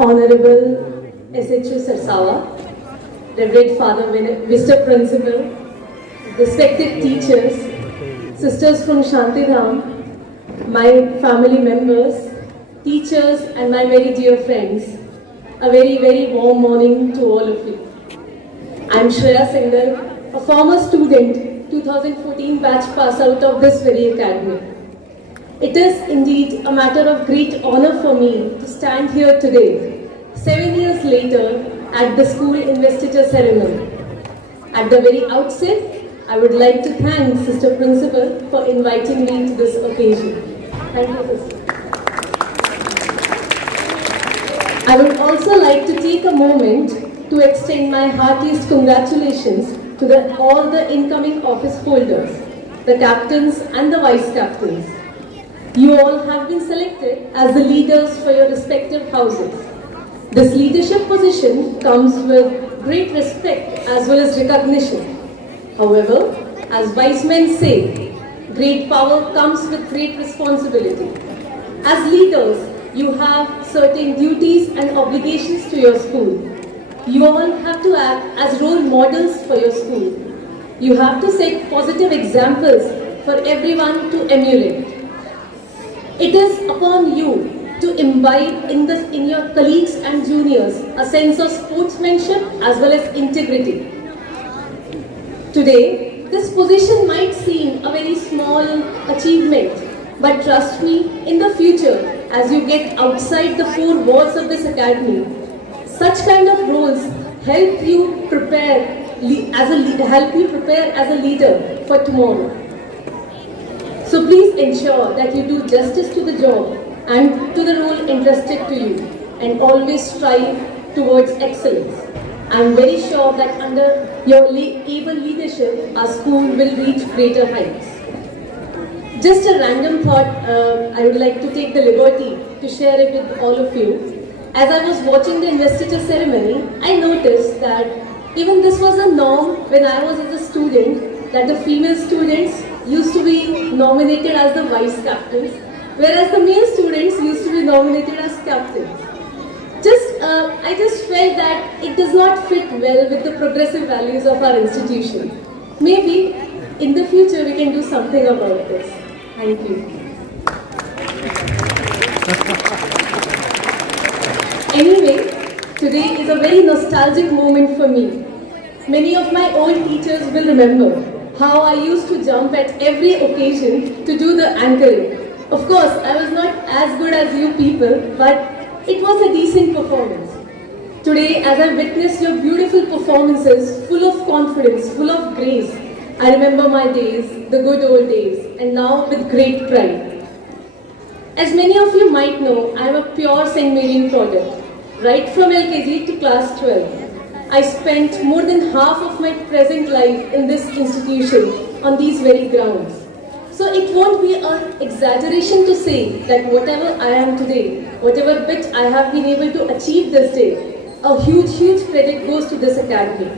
Honorable SHO Sarsawa, Reverend Father Mr. Principal, respected teachers, sisters from Shantidham, my family members, teachers and my very dear friends, a very, very warm morning to all of you. I am Shreya Singhal, a former student, 2014 batch pass out of this very academy. It is indeed a matter of great honor for me to stand here today, 7 years later, at the school investiture ceremony. At the very outset, I would like to thank Sister Principal for inviting me to this occasion. Thank you, Sister. I would also like to take a moment to extend my heartiest congratulations to all the incoming office holders, the captains and the vice captains. You all have been selected as the leaders for your respective houses. This leadership position comes with great respect as well as recognition. However, as wise men say, great power comes with great responsibility. As leaders, you have certain duties and obligations to your school. You all have to act as role models for your school. You have to set positive examples for everyone to emulate. It is upon you to imbibe in your colleagues and juniors a sense of sportsmanship as well as integrity. Today, this position might seem a very small achievement, but trust me, in the future, as you get outside the four walls of this academy, such kind of roles help you prepare as a leader for tomorrow. So please ensure that you do justice to the job and to the role entrusted to you, and always strive towards excellence. I am very sure that under your able leadership, our school will reach greater heights. Just a random thought, I would like to take the liberty to share it with all of you. As I was watching the investiture ceremony, I noticed that even this was a norm when I was as a student, that the female students used to be nominated as the vice captains, whereas the male students used to be nominated as captains. I just felt that it does not fit well with the progressive values of our institution. Maybe in the future we can do something about this. Thank you. Anyway, today is a very nostalgic moment for me. Many of my old teachers will remember how I used to jump at every occasion to do the anchoring. Of course, I was not as good as you people, but it was a decent performance. Today, as I witness your beautiful performances, full of confidence, full of grace, I remember my days, the good old days, and now with great pride. As many of you might know, I am a pure St. Marian product. Right from LKG to class 12, I spent more than half of my present life in this institution on these very grounds. So it won't be an exaggeration to say that whatever I am today, whatever bit I have been able to achieve this day, a huge, huge credit goes to this academy.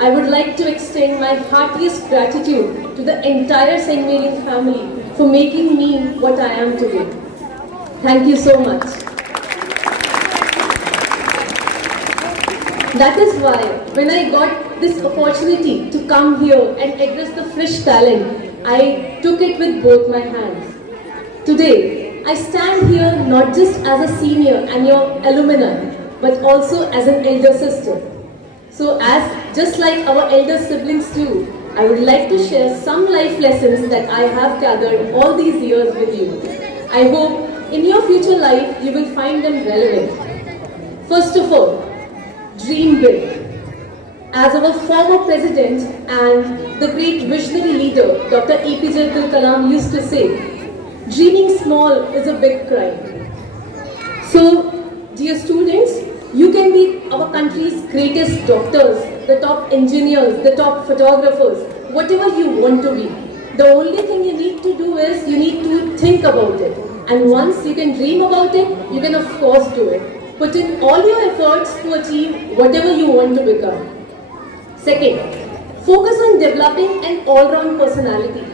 I would like to extend my heartiest gratitude to the entire St. Marian family for making me what I am today. Thank you so much. That is why, when I got this opportunity to come here and address the fresh talent, I took it with both my hands. Today, I stand here not just as a senior and your alumni, but also as an elder sister. So just like our elder siblings do, I would like to share some life lessons that I have gathered all these years with you. I hope in your future life, you will find them relevant. First of all, dream big. As our former president and the great visionary leader, Dr. APJ Abdul Kalam used to say, dreaming small is a big crime. So, dear students, you can be our country's greatest doctors, the top engineers, the top photographers, whatever you want to be. The only thing you need to do is you need to think about it. And once you can dream about it, you can of course do it. Put in all your efforts to achieve whatever you want to become. Second, focus on developing an all-round personality.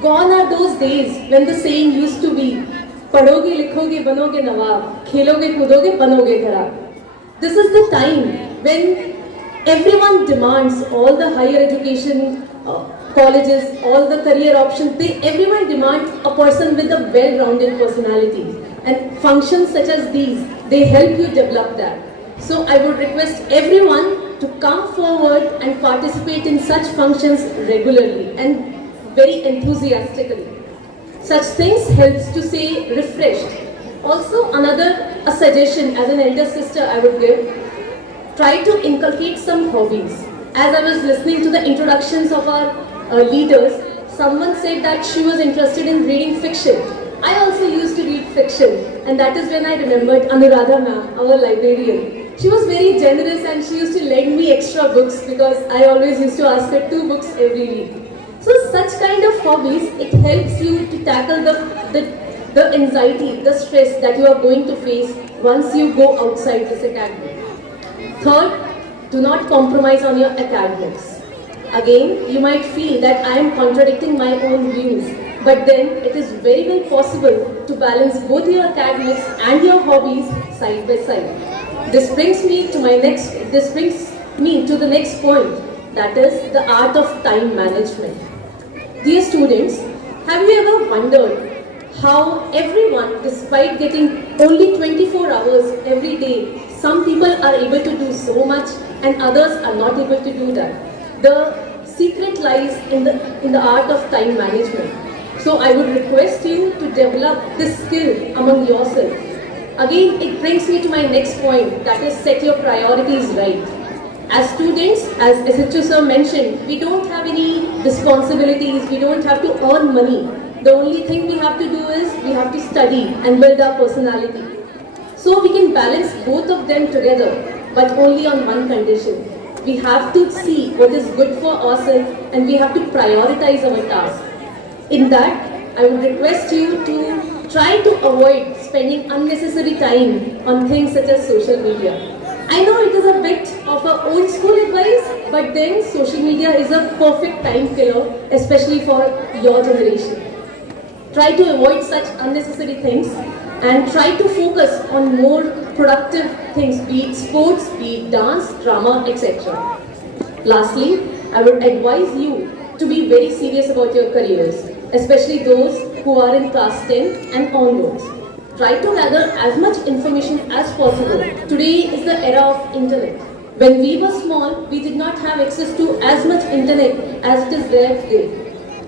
Gone are those days when the saying used to be, पढ़ोगे लिखोगे बनोगे नवाब, खेलोगे कूदोगे बनोगे खराब. This is the time when everyone demands all the higher education colleges, all the career options, everyone demands a person with a well-rounded personality. And functions such as these, they help you develop that. So I would request everyone to come forward and participate in such functions regularly and very enthusiastically. Such things helps to stay refreshed. Also, a suggestion as an elder sister I would give, try to inculcate some hobbies. As I was listening to the introductions of our leaders, someone said that she was interested in reading fiction. I also used to read fiction, and that is when I remembered Anuradha ma'am, our librarian. She was very generous and she used to lend me extra books because I always used to ask her 2 books every week. So such kind of hobbies, it helps you to tackle the anxiety, the stress that you are going to face once you go outside this academy. Third, do not compromise on your academics. Again, you might feel that I am contradicting my own views, but then it is very well possible to balance both your academics and your hobbies side by side. This brings me to the next point, that is the art of time management. Dear students, have you ever wondered how everyone, despite getting only 24 hours every day, some people are able to do so much and others are not able to do that? The secret lies in the art of time management. So I would request you to develop this skill among yourself. Again, it brings me to my next point, that is set your priorities right. As students, as SHO sir mentioned, we don't have any responsibilities, we don't have to earn money. The only thing we have to do is we have to study and build our personality. So we can balance both of them together, but only on one condition. We have to see what is good for ourselves and we have to prioritize our task. In that, I would request you to try to avoid spending unnecessary time on things such as social media. I know it is a bit of an old school advice, but then social media is a perfect time killer, especially for your generation. Try to avoid such unnecessary things and try to focus on more productive things, be it sports, be it dance, drama, etc. Lastly, I would advise you to be very serious about your careers, especially those who are in class 10 and onwards. Try to gather as much information as possible. Today is the era of internet. When we were small, we did not have access to as much internet as it is there today.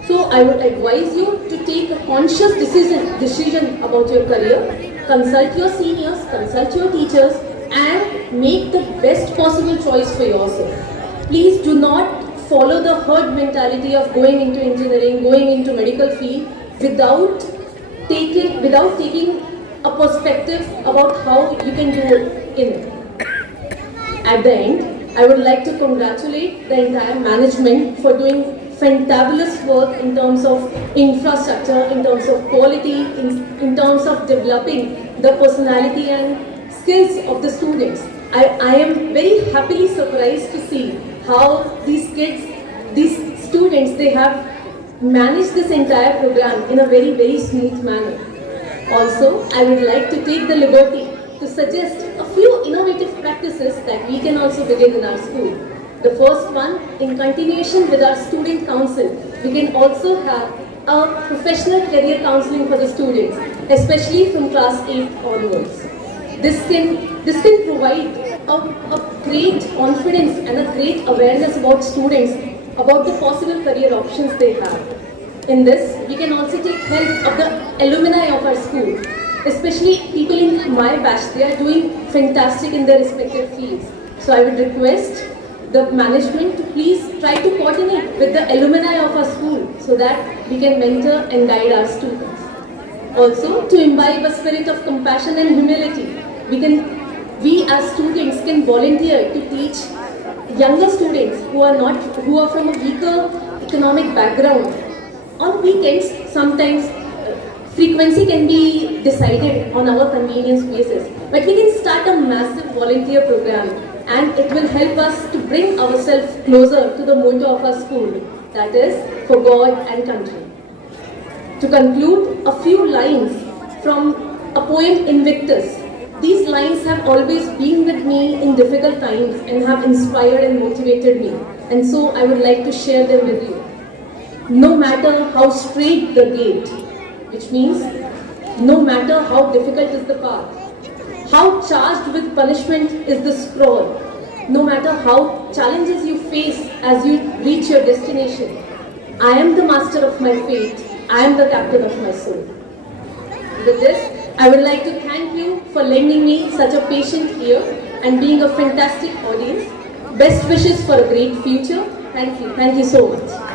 So I would advise you to take a conscious decision about your career, consult your seniors, consult your teachers, and make the best possible choice for yourself. Please do not follow the herd mentality of going into engineering, going into medical field without taking a perspective about how you can do it in it. At the end, I would like to congratulate the entire management for doing fantabulous work in terms of infrastructure, in terms of quality, in terms of developing the personality and skills of the students. I am very happily surprised to see how these students, they have managed this entire program in a very, very smooth manner. Also, I would like to take the liberty to suggest a few innovative practices that we can also begin in our school. The first one, in continuation with our student council, we can also have a professional career counseling for the students, especially from class 8 onwards. This can provide a great confidence and a great awareness about students, about the possible career options they have. In this, we can also take help of the alumni of our school, especially people in my batch. They are doing fantastic in their respective fields. So I would request the management to please try to coordinate with the alumni of our school so that we can mentor and guide our students. Also, to imbibe a spirit of compassion and humility, we as students can volunteer to teach younger students who are from a weaker economic background. On weekends, sometimes frequency can be decided on our convenience basis, but we can start a massive volunteer program and it will help us to bring ourselves closer to the motto of our school, that is, for God and country. To conclude, a few lines from a poem Invictus. These lines have always been with me in difficult times and have inspired and motivated me. And so I would like to share them with you. No matter how straight the gate, which means no matter how difficult is the path, how charged with punishment is the scroll, no matter how challenges you face as you reach your destination, I am the master of my fate, I am the captain of my soul. With this, I would like to thank you for lending me such a patient ear and being a fantastic audience. Best wishes for a great future. Thank you so much.